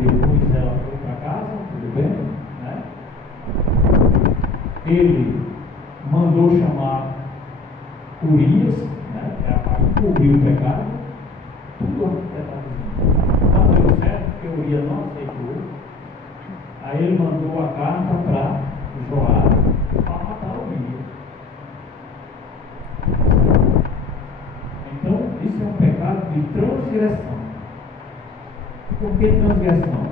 Depois ela foi para casa, tudo bem, né? Ele mandou chamar Urias, né? Que era para cobrir o pecado, tudo arquitetado. Não deu certo, porque Urias não aceitou. Aí ele mandou a carta para Joabe para matar Urias. Então, isso é um pecado de transgressão. Por que transgressão?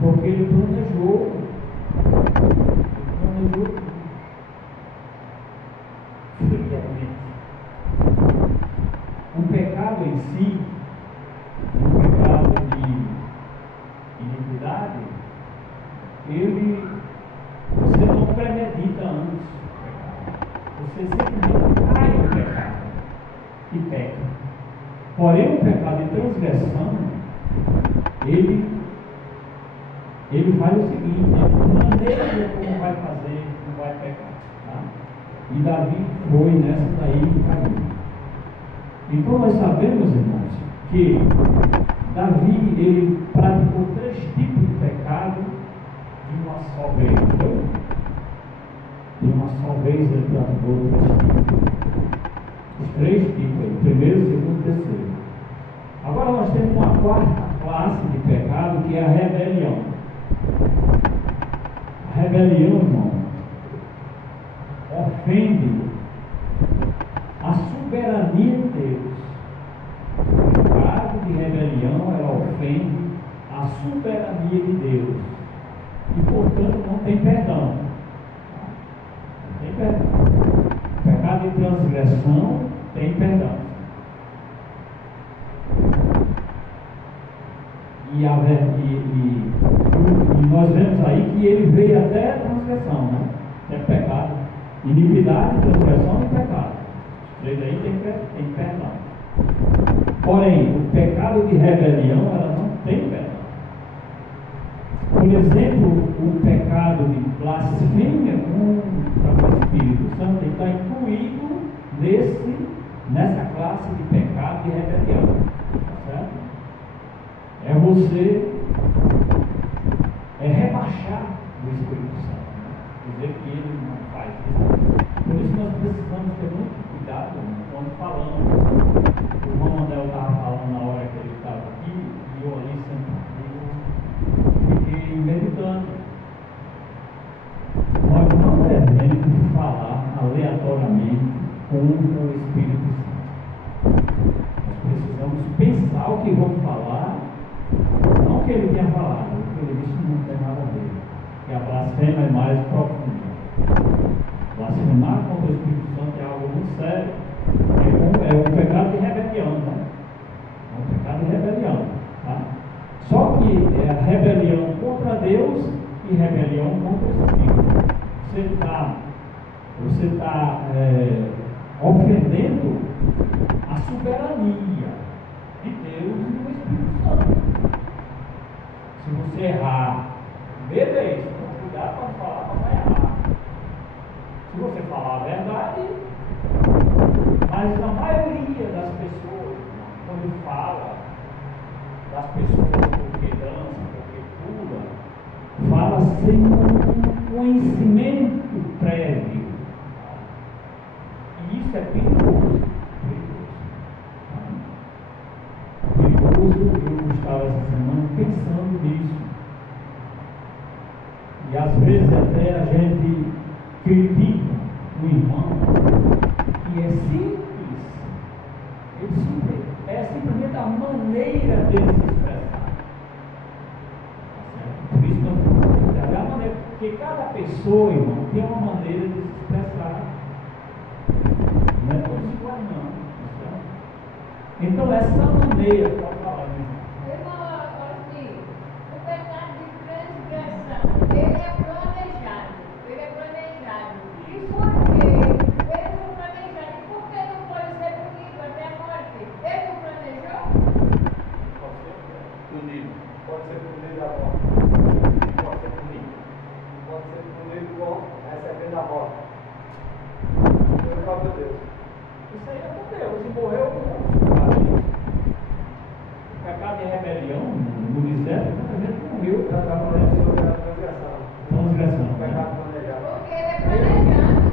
Porque ele planejou friamente. O pecado em si, o pecado de iniquidade, você não premedita antes do pecado. Você simplesmente cai no pecado e peca. Porém, o pecado de transgressão, ele faz o seguinte: ele planeja como vai fazer, como vai pecar. Tá? E Davi foi nessa daí que caiu. Então nós sabemos, irmãos, que Davi, ele praticou 3 tipos de pecado de uma só vez. De uma só vez ele praticou 3 tipos. Os 3 tipos, primeiro, segundo e terceiro. Agora nós temos uma 4ª classe de pecado, que é a rebelião. A rebelião, irmão, ofende a soberania de Deus. O pecado de rebelião, ela ofende a soberania de Deus. E, portanto, não tem perdão. Não tem perdão. O pecado de transgressão tem perdão. E nós vemos aí que ele veio até a transgressão, né? É pecado. Iniquidade, transgressão e pecado. Os 3 aí tem perdão. Porém, o pecado de rebelião, ela não tem perdão. Por exemplo, o pecado de blasfêmia contra o Espírito Santo está incluído nessa classe de pecado de rebelião. Tá certo? É você rebaixar o Espírito Santo, dizer que ele não faz isso. Por isso nós precisamos ter muito cuidado quando falamos. O irmão Andel estava falando na hora que ele estava aqui, e eu ali sentado, fiquei meditando. Nós não devemos falar aleatoriamente com o Espírito Santo. Nós precisamos pensar o que vamos falar. Não que ele tenha falado, o que ele disse não tem nada a ver. Que a blasfêmia é mais profunda. Blasfemar contra o Espírito Santo é algo muito sério. É um pecado de rebelião, né? É um pecado de rebelião. Tá? Só que é a rebelião contra Deus e rebelião contra o Espírito. Você está ofendendo a soberania de Deus e do Espírito Santo. Se você errar, beleza, cuidado para falar para não errar. Se você falar a verdade, mas a maioria das pessoas, quando fala das pessoas porque dançam, porque pula, fala sem um conhecimento prévio. E isso é perigoso. Eu estava essa semana pensando nisso. E às vezes até a gente critica o irmão que é simples. É simplesmente a maneira dele se expressar. Por isso é a maneira, porque cada pessoa, irmão, tem uma maneira de se expressar. Não é todos iguais não. Então essa maneira, pode falar, assim, o pecado de transgressão, ele é planejado. E por que ele foi planejado? E por que não pode ser punido até a morte? Ele não planejou? Pode ser punido. Pode ser punido a morte. Pode ser punido. Pode ser punido com recebendo a morte. Pelo próprio Deus. Isso aí é com Deus. E morreu com o pecado de rebelião, no deserto, muita gente morreu já está planejado.